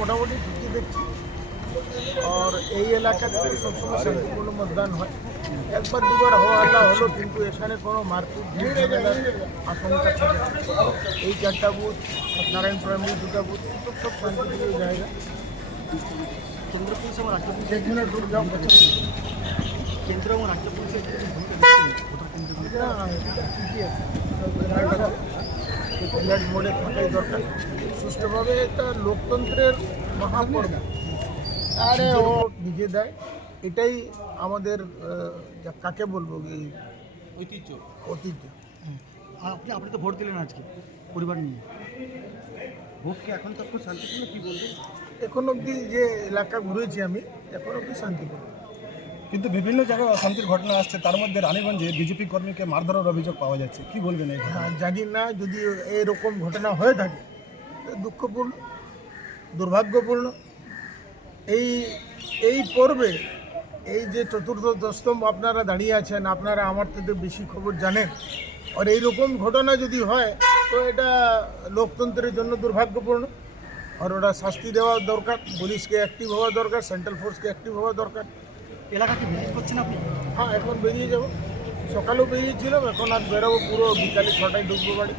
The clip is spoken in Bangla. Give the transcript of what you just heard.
মোটামুটি ঠিকই দেখছি। আর এই এলাকাতে সবসময় শান্তিপূর্ণ মতদান হয়। একবার দুবার হওয়া হলো, কিন্তু এখানে কোনো মারপিট ঝামেলার আশঙ্কা থাকে না। এই 4টা বুথ, নারায়ণ প্রাইমারি 2টা বুথ, সব শান্তিপ্রিয় জায়গা। কেন্দ্র পুলিশ এবং রাজ্য পুলিশ যেখানে ঢুক যাও কেন্দ্র এবং রাজ্য পুলিশের কিছু ভূমিকা দিচ্ছেন ভোটার কেন্দ্রগুলো। না, এটা ঠিকই আছে। বিরাট মোড়ে থাকাই দরকার। সুষ্ঠুভাবে এটা লোকতন্ত্রের মহাপর্ব। আরে ও নিজে দেয়, এটাই আমাদের কাকে বলবো এই ঐতিহ্য। আর আপনি তো ভোট দিলেন আজকে পরিবার নিয়ে, ভোট কি এখন তক শান্তিপূর্ণ, কি বলবেন? এখন অবধি যে এলাকা ঘুরেছি আমি, এখন অবধি শান্তিপূর্ণ। কিন্তু বিভিন্ন জায়গায় অশান্তির ঘটনা আসছে, তার মধ্যে রানীগঞ্জে বিজেপি কর্মীকে মারধরের অভিযোগ পাওয়া যাচ্ছে, কি বলবেন এই ঘটনা? জানি না, যদি এরকম ঘটনা হয়ে থাকে দুঃখপূর্ণ, দুর্ভাগ্যপূর্ণ। এই পর্বে এই যে চতুর্থ দশম আপনারা দাঁড়িয়ে আছেন, আপনারা আমার থেকে বেশি খবর জানেন। আর এইরকম ঘটনা যদি হয় তো এটা লোকতন্ত্রের জন্য দুর্ভাগ্যপূর্ণ। আর ওটা শাস্তি দেওয়া দরকার, পুলিশকে অ্যাক্টিভ হওয়া দরকার, সেন্ট্রাল ফোর্সকে অ্যাক্টিভ হওয়া দরকার। এলাকাকে ভিজিট করছেন আপনি? হ্যাঁ, এখন বেরিয়ে যাব। সকালেও বেরিয়েছিলাম, এখন আর বেরোবো, পুরো বিকালে 6টায় ঢুকবো বাড়ি।